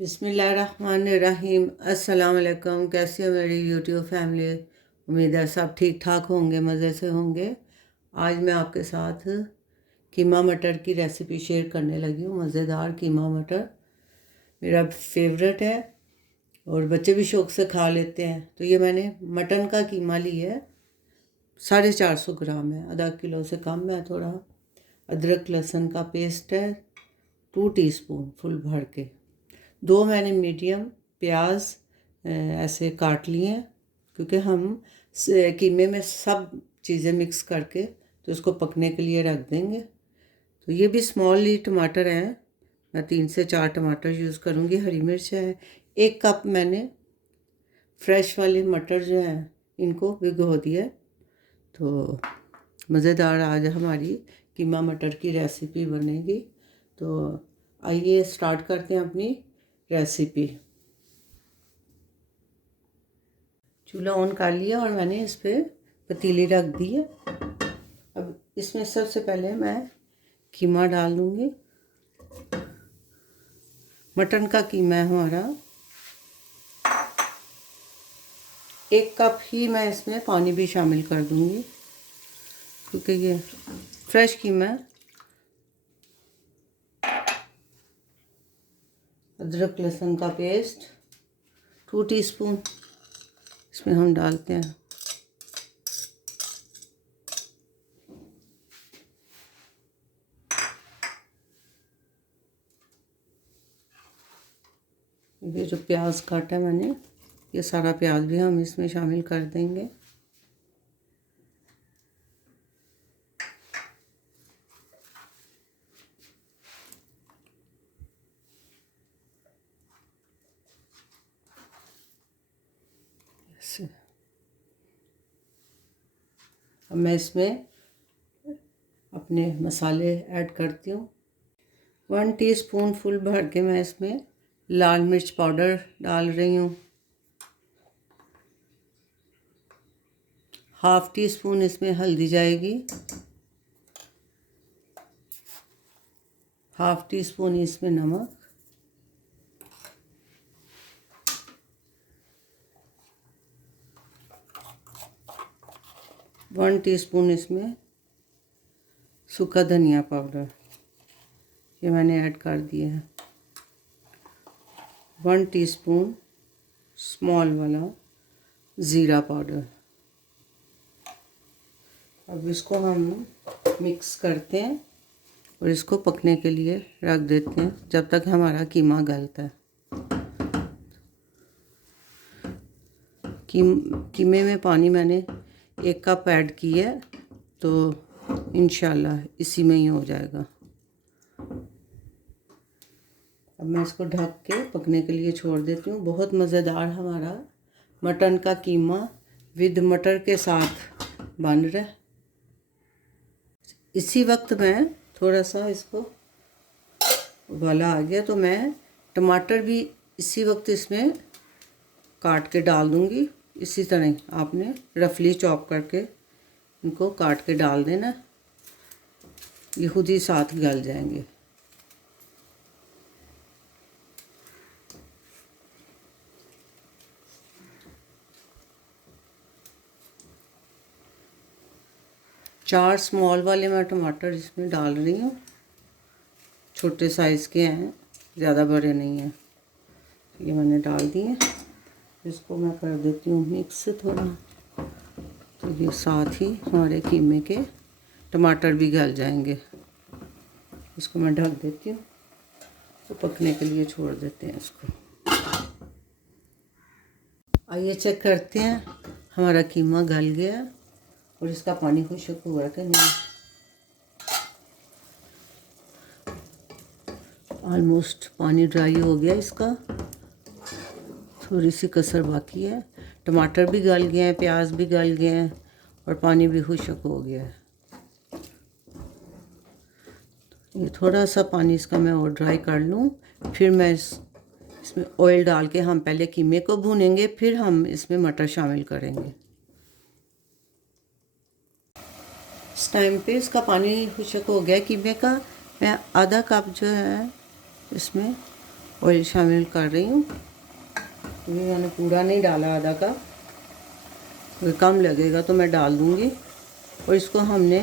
बिस्मिल्लाहिर्रहमानिर्रहीम। अस्सलाम वालेकुम। कैसी है मेरी यूट्यूब फैमिली? उम्मीद है सब ठीक ठाक होंगे, मज़े से होंगे। आज मैं आपके साथ कीमा मटर की रेसिपी शेयर करने लगी हूँ। मज़ेदार कीमा मटर मेरा फेवरेट है और बच्चे भी शौक़ से खा लेते हैं। तो ये मैंने मटन का कीमा लिया है, 450 ग्राम है, आधा किलो से कम है थोड़ा। अदरक लहसुन का पेस्ट है 2 टीस्पून फुल भर के। 2 मैंने मीडियम प्याज ऐसे काट लिए हैं, क्योंकि हम कीमे में सब चीज़ें मिक्स करके तो इसको पकने के लिए रख देंगे। तो ये भी स्मॉल ही टमाटर हैं, मैं 3 से 4 टमाटर यूज़ करूँगी। हरी मिर्च है। 1 कप मैंने फ्रेश वाले मटर जो हैं इनको भिगो दिया। तो मज़ेदार आज हमारी कीमा मटर की रेसिपी बनेगी। तो आइए स्टार्ट करते हैं अपनी रेसिपी। चूल्हा ऑन कर लिया और मैंने इस पर पतीली रख दी है। अब इसमें सबसे पहले मैं कीमा डाल दूँगी। मटन का कीमा है हमारा। 1 कप ही मैं इसमें पानी भी शामिल कर दूँगी, क्योंकि ये फ्रेश कीमा है। अदरक लहसुन का पेस्ट 2 टीस्पून इसमें हम डालते हैं। ये जो प्याज काटा मैंने, ये सारा प्याज भी हम इसमें शामिल कर देंगे। अब मैं इसमें अपने मसाले ऐड करती हूँ। 1 टीस्पून फुल भर के मैं इसमें लाल मिर्च पाउडर डाल रही हूँ। 1/2 टीस्पून इसमें हल्दी जाएगी। 1/2 टीस्पून इसमें नमक। 1 टीस्पून इसमें सूखा धनिया पाउडर, ये मैंने ऐड कर दिया है। 1 टीस्पून स्मॉल वाला ज़ीरा पाउडर। अब इसको हम मिक्स करते हैं और इसको पकने के लिए रख देते हैं जब तक हमारा कीमा गलता है। कीमे में पानी मैंने 1 कप ऐड किया है, तो इंशाल्लाह इसी में ही हो जाएगा। अब मैं इसको ढक के पकने के लिए छोड़ देती हूँ। बहुत मज़ेदार हमारा मटन का कीमा विद मटर के साथ बन रहा है। इसी वक्त मैं थोड़ा सा इसको उबाला आ गया, तो मैं टमाटर भी इसी वक्त इसमें काट के डाल दूँगी। इसी तरह आपने रफली चॉप करके इनको काट के डाल देना, ये खुद ही साथ गल जाएंगे। चार स्मॉल वाले मैं टमाटर इसमें डाल रही हूँ। छोटे साइज़ के हैं, ज़्यादा बड़े नहीं हैं। ये मैंने डाल दिए। इसको मैं कर देती हूँ मिक्स थोड़ा, तो ये साथ ही हमारे कीमे के टमाटर भी गल जाएंगे। इसको मैं ढक देती हूँ, तो पकने के लिए छोड़ देते हैं इसको। आइए चेक करते हैं हमारा कीमा गल गया और इसका पानी खुश्क हुआ कि नहीं। ऑलमोस्ट पानी ड्राई हो गया इसका, थोड़ी सी कसर बाकी है। टमाटर भी गल गए हैं, प्याज भी गल गए हैं और पानी भी खुश्क हो गया है। ये थोड़ा सा पानी इसका मैं और ड्राई कर लूँ, फिर मैं इसमें ऑयल डाल के हम पहले कीमे को भूनेंगे, फिर हम इसमें मटर शामिल करेंगे। इस टाइम पे इसका पानी खुश्क हो गया कीमे का। मैं आधा कप जो है इसमें ऑयल शामिल कर रही हूँ। ये मैंने पूरा नहीं डाला, आधा का, कम लगेगा तो मैं डाल दूँगी। और इसको हमने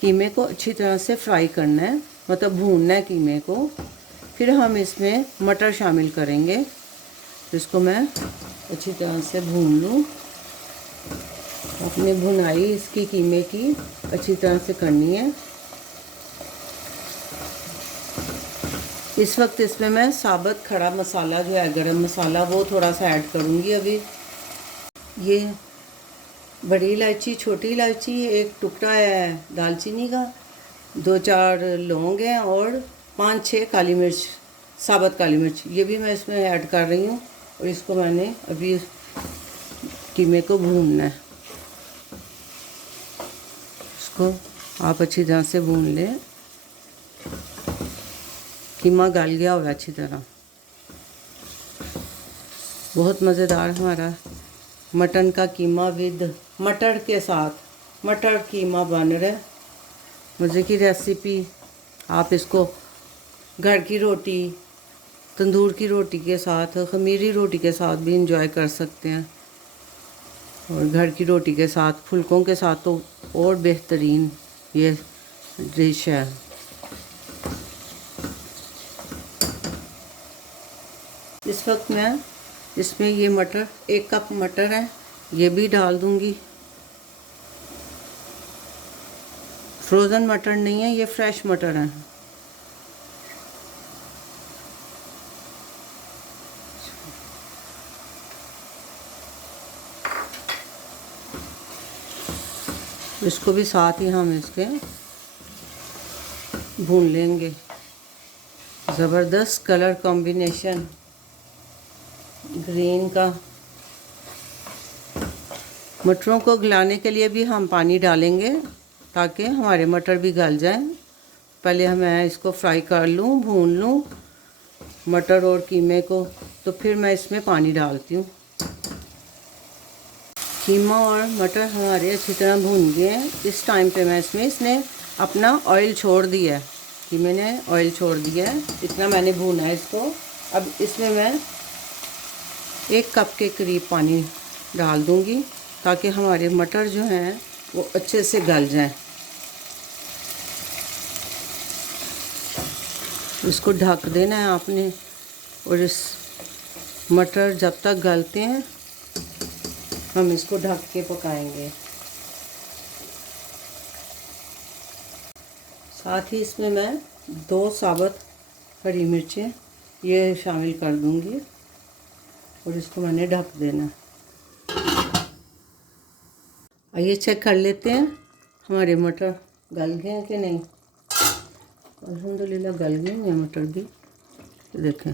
कीमे को अच्छी तरह से फ्राई करना है, मतलब भूनना है कीमे को। फिर हम इसमें मटर शामिल करेंगे। तो इसको मैं अच्छी तरह से भून लूँ। अपनी भुनाई इसकी कीमे की अच्छी तरह से करनी है। इस वक्त इसमें मैं साबुत खड़ा मसाला जो है, गरम मसाला, वो थोड़ा सा ऐड करूँगी अभी। ये बड़ी इलायची, छोटी इलायची, एक टुकड़ा है दालचीनी का, 2-4 लौंग हैं और 5-6 काली मिर्च, साबुत काली मिर्च, ये भी मैं इसमें ऐड कर रही हूँ। और इसको मैंने अभी कीमे को भूनना है। इसको आप अच्छी तरह से भून लें। कीमा गल गया होगा अच्छी तरह। बहुत मज़ेदार हमारा मटन का कीमा विद मटर के साथ मटर कीमा बन रहा है। मज़े की रेसिपी। आप इसको घर की रोटी, तंदूर की रोटी के साथ, खमीरी रोटी के साथ भी इंजॉय कर सकते हैं। और घर की रोटी के साथ, फुल्कों के साथ तो और बेहतरीन ये डिश है। इस वक्त मैं इसमें ये मटर, 1 कप मटर है, ये भी डाल दूंगी। फ्रोज़न मटर नहीं है, ये फ्रेश मटर है। इसको भी साथ ही हम इसके भून लेंगे। ज़बरदस्त कलर कॉम्बिनेशन ग्रीन का। मटरों को गलाने के लिए भी हम पानी डालेंगे ताकि हमारे मटर भी गल जाएं। पहले मैं इसको फ्राई कर लूँ, भून लूँ मटर और कीमे को, तो फिर मैं इसमें पानी डालती हूँ। कीमा और मटर हमारे अच्छी तरह भून गए हैं। इस टाइम पे मैं इसने अपना ऑयल छोड़ दिया है, कीमे ने ऑयल छोड़ दिया है। इतना मैंने भूना है इसको। अब इसमें मैं 1 कप के करीब पानी डाल दूँगी ताकि हमारे मटर जो हैं वो अच्छे से गल जाएं। इसको ढक देना है आपने। और इस मटर जब तक गलते हैं हम इसको ढक के पकाएंगे। साथ ही इसमें मैं 2 साबुत हरी मिर्चें ये शामिल कर दूंगी और इसको मैंने ढक देना। आइए चेक कर लेते हैं हमारे मटर गल गए हैं कि नहीं। अल्हम्दुलिल्लाह गल गए हैं मटर भी। देखें,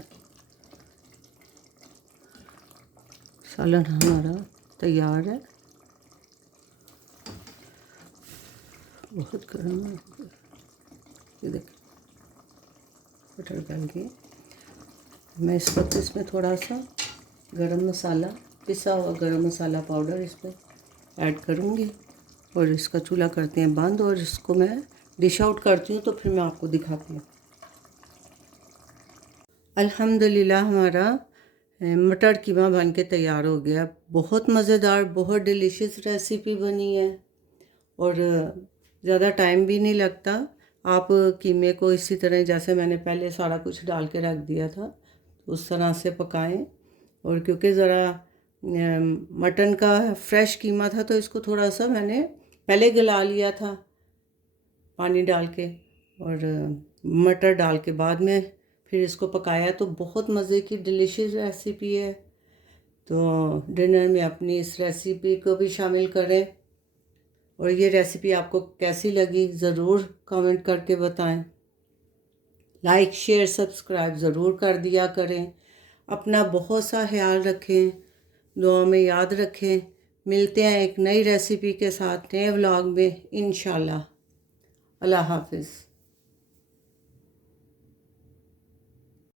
सालन हमारा तैयार है। बहुत गर्म है, ये देखें मटर गल गए। मैं इस वक्त इसमें थोड़ा सा गरम मसाला, पिसा हुआ गरम मसाला पाउडर इसमें ऐड करूँगी और इसका चूल्हा करते हैं बंद। और इसको मैं डिश आउट करती हूँ तो फिर मैं आपको दिखाती हूँ। अल्हम्दुलिल्लाह हमारा मटर कीमा बन के तैयार हो गया। बहुत मज़ेदार, बहुत डिलीशियस रेसिपी बनी है और ज़्यादा टाइम भी नहीं लगता। आप कीमे को इसी तरह, जैसे मैंने पहले सारा कुछ डाल के रख दिया था, उस तरह से पकाएं। और क्योंकि ज़रा मटन का फ्रेश कीमा था तो इसको थोड़ा सा मैंने पहले गला लिया था पानी डाल के, और मटर डाल के बाद में फिर इसको पकाया। तो बहुत मज़े की डिलीशियस रेसिपी है। तो डिनर में अपनी इस रेसिपी को भी शामिल करें। और ये रेसिपी आपको कैसी लगी ज़रूर कमेंट करके बताएं। लाइक शेयर सब्सक्राइब ज़रूर कर दिया करें। अपना बहुत सा ख्याल रखें, दुआ में याद रखें। मिलते हैं एक नई रेसिपी के साथ नए व्लॉग में इंशाल्लाह। अल्लाह हाफ़िज़।